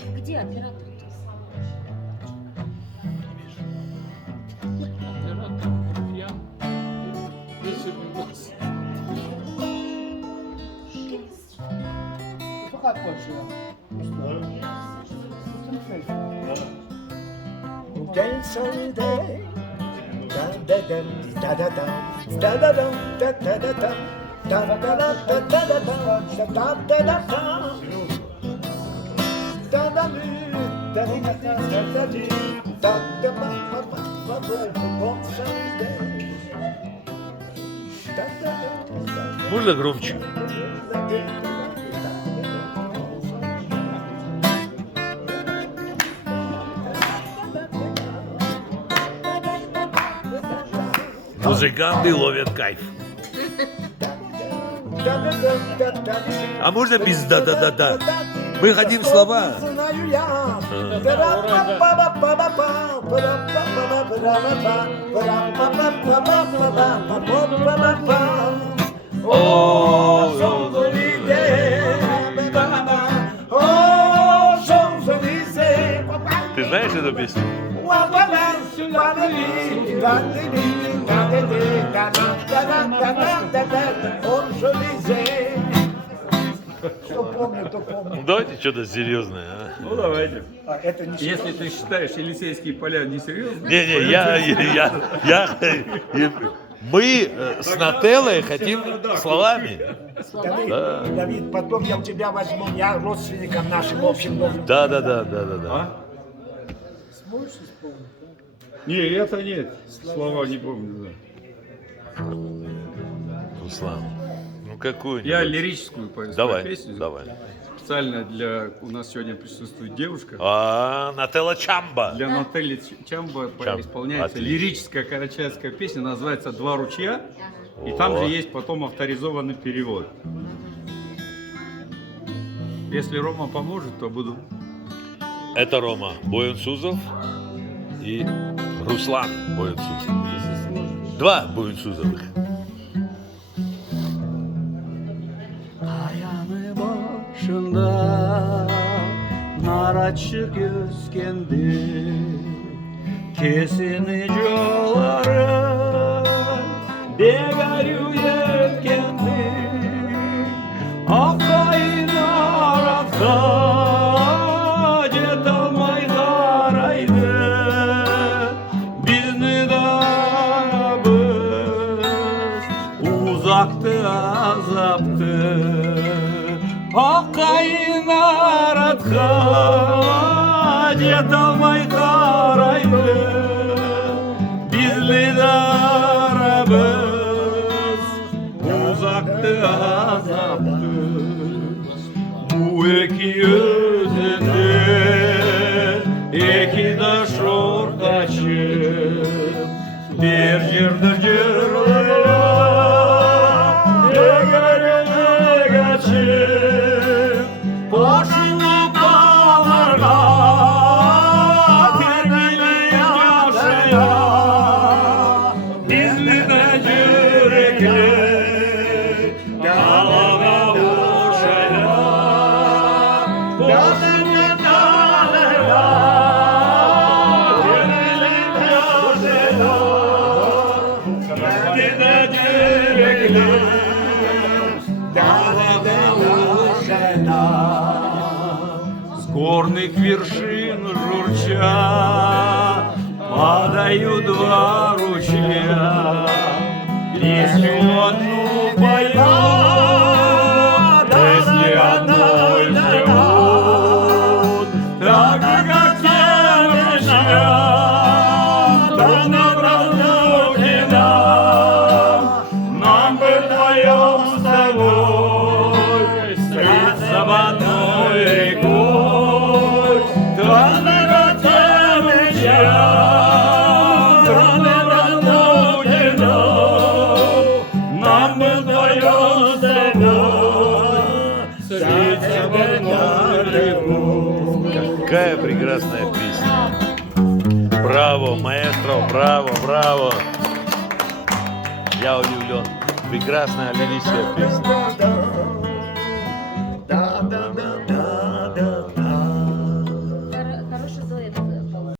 Так где оператор? Оператор, я. Если бы у нас. Fakat koşuyor. Day sunny day. Da da da da da da da da da da da da. Da da da da da da da da da da da da. Da da da da da da da da da. Можно громче? Музыканты ловят кайф. А можно без да-да-да-да? Мы хотим слова. Ты знаешь эту песню? Что помню, то помню. Ну, давайте что-то серьезное. А? Ну давайте. Это не Если ты считаешь Елисейские поля несерьезными. Не, мы с Нателлой хотим словами. Давид, потом я у тебя возьму, я родственникам нашим общим должен. Да. Сможешь исполнить? Не, это нет. Слова не помню. Да. Руслан, ну какую-нибудь. Я лирическую пою Давай, песню. давай. Специально для... У нас сегодня присутствует девушка. Нателла Чамба. Для Нателли Чамба исполняется Отлично. лирическая карачаевская песня, называется «Два ручья». И там же есть потом авторизованный перевод. Если Рома поможет, то буду. Это Рома Боюнсузов и Руслан Боюнсузов. Два Боюнсузовых. Ayağını başında nar açık öskendi Kesini yolları Degaryu yetkendi Akayın arakta Cet almay daraydı Bizni darabız Uzaktı azaptı Akayın aratka Cet almay daraydı Bizli darabız Uzaktı azaptı Bu iki özünde iki taş ortaçıp Bir cırdır cırlara Degare geçip Başını dağlarga Terbiyle yaşaya Bizli de yürekli Dağlara vuruşaya Gözünü dağlara Terbiyle yaşaya Bizli de yürekli Дорога ужена, с горных вершин журча, падают два ручья, песню одну поют, песни одной ждут, так же, как темечка, давно разлюбена, нам бы вдвоем с тобой слиться в одной рекой. Давно темечка, давно разлюбена, нам бы вдвоем с тобой слиться в одной рекой. Какая прекрасная песня. Браво, маэстро, браво, браво. Я удивлен. Прекрасная лирическая песня.